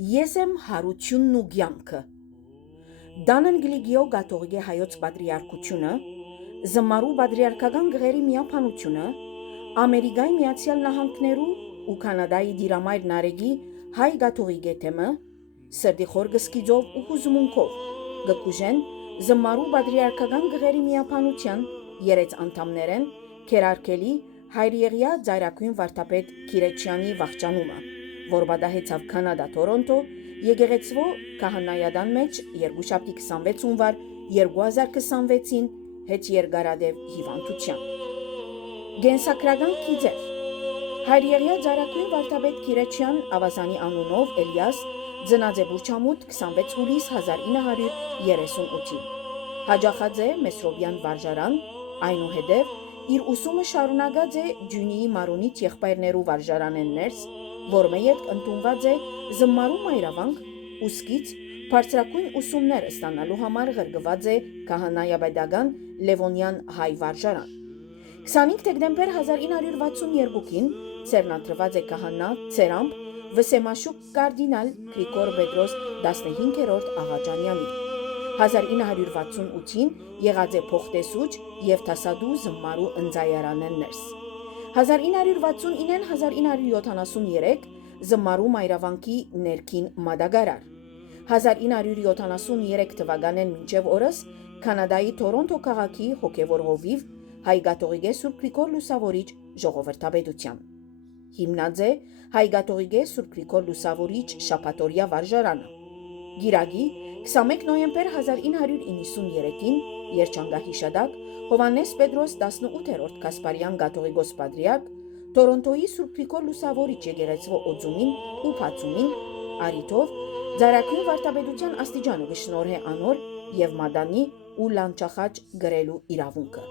Ես եմ հարությունն ու կյանքը։ Դանն Գլիգիո Գաթողիկե հայոց պատրիարքությունը, զմարու պատրիարքական գղերի միապանությունը, Ամերիկայի Միացյալ Նահանգներու ու Կանադայի դիրամայր նարեգի հայ գաթողիկե թեմը, սրդի խոր գսկիձով ու հուզմունքով, գկուժեն զմարու պատրիարքական գղերի միապանության երեց անդամներեն քերարկելի հայրիեղյա ծայրակույն վարդապետ Քիրեչյանի վախճանումը, որ պատահեցավ Կանադա Թորոնտո եկեղեցվո քահանայադան մեջ երկուշաբթի 26 հունվար 2026-ին հետ երկարադև հիվանդության։ Գենսակրական քիծեր հայրիեղյա ծայրակույն վարդապետ Քիրեչյան ավազանի անունով Էլիաս ծնած է Բուրչամուտ 26 հուլիս 1938-ին։ Հաջախած է Մեսրոբյան վարժարան, այնուհետև իր ուսումը շարունակած է Ջունիի Մարոնից եղբայրներու վարժարանեն ներս, որմե ետք ընդունված է զմարու մայրավանք, ուսկից բարձրակույն ուսումներ ստանալու համար ղրկված է քահանայապետական Լևոնյան հայ վարժարան։ 25 դեկտեմբեր 1962-ին ցերնադրված է քահանա ցերամբ Վսեմաշուկ կարդինալ Գրիգոր Պետրոս 15-րդ Աղաջանյանի։ 1968-ին եղած է փոխտեսուչ եւ դասադու զմարու ընձայարանեն ներս։ 1969-1973 զմարու մայրավանքի ներքին մատակարար։ 1973 թվականեն մինչև օրս Կանադայի Թորոնտո քաղաքի հոգևոր հովիվ հայ գաթողիկե Սուրբ Գրիգոր Լուսավորիչ ժողովրդապետության։ Հիմնած է հայ գաթողիկե Սուրբ Գրիգոր Լուսավորիչ շաբաթօրյա վարժարանը։ Գիրագի 21 նոյեմբեր 1993-ին երջանկահիշադակ Հովանես Պետրոս 18-րդ Կասպարյան գաթողիկոս պատրիարք Թորոնտոյի Սուրբ Գրիգոր Լուսավորիչ եկեղեցվո օծումին ու բացումին արիթով ծայրակույն վարդապետության աստիճանը կշնորհե անոր եւ մադանի ու լանջախաչ գրելու իրավունքը։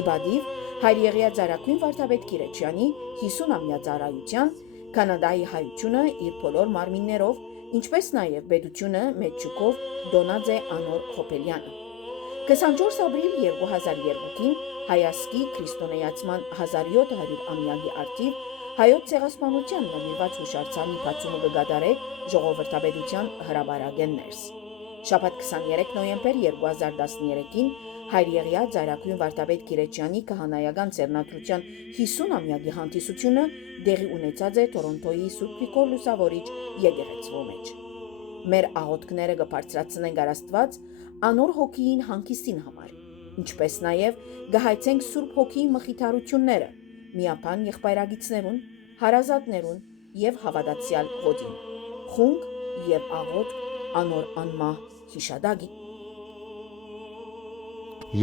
Իբադիվ հայրիեղյա ծայրակույն վարդապետ Քիրեչյանի 50-ամյա ծառայության Կանադայի հայությունը իր բոլոր մարմիններով, ինչպես նաև պետությունը մեջուկով դոնած է անոր Խոպելյանը։ 24 ապրիլ 2002-ին հայասկի քրիստոնեացման 1700-ամյակի արդիվ հայոց ցեղասպանության նվիրված հուշարձանի բացումը կգադարե ժողովրդապետության հրապարակեն ներս։ Շաբաթ 23 նոյեմբեր 2013-ին հայրիեղյա ծայրակույն վարդապետ Քիրեչյանի քահանայական ձեռնադրության 50-ամյակի հանդիսությունը դեղի ունեցած է Թորոնտոյի Սուրբ Գրիգոր Լուսավորիչ եկեղեցվո մեջ։ Մեր աղոթքները կբարձրացնենք Աստված անոր հոգիին հանգիստին համար, ինչպես նաև կհայցենք Սուրբ Հոգիի մխիթարությունները միապան եղբայրագիցներուն, հարազատներուն եւ հավատացյալ ղոդին։ Խունկ եւ աղոթք անոր անմահ հիշադակի։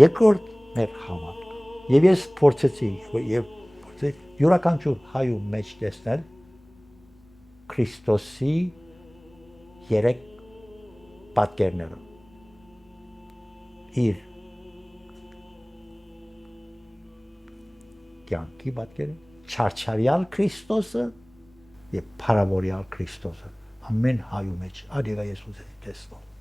Երկրորդ մեր համար եւ ես փորձեցի յուրաքանչյուր հայու մեջ տեսնել Քրիստոսի երեք պատկերները իր կյանքի պատկերը, չարչարյալ Քրիստոսը եւ փարավորյալ Քրիստոսը ամեն հայու մեջ արիղա ես ուզեցի տեսնել։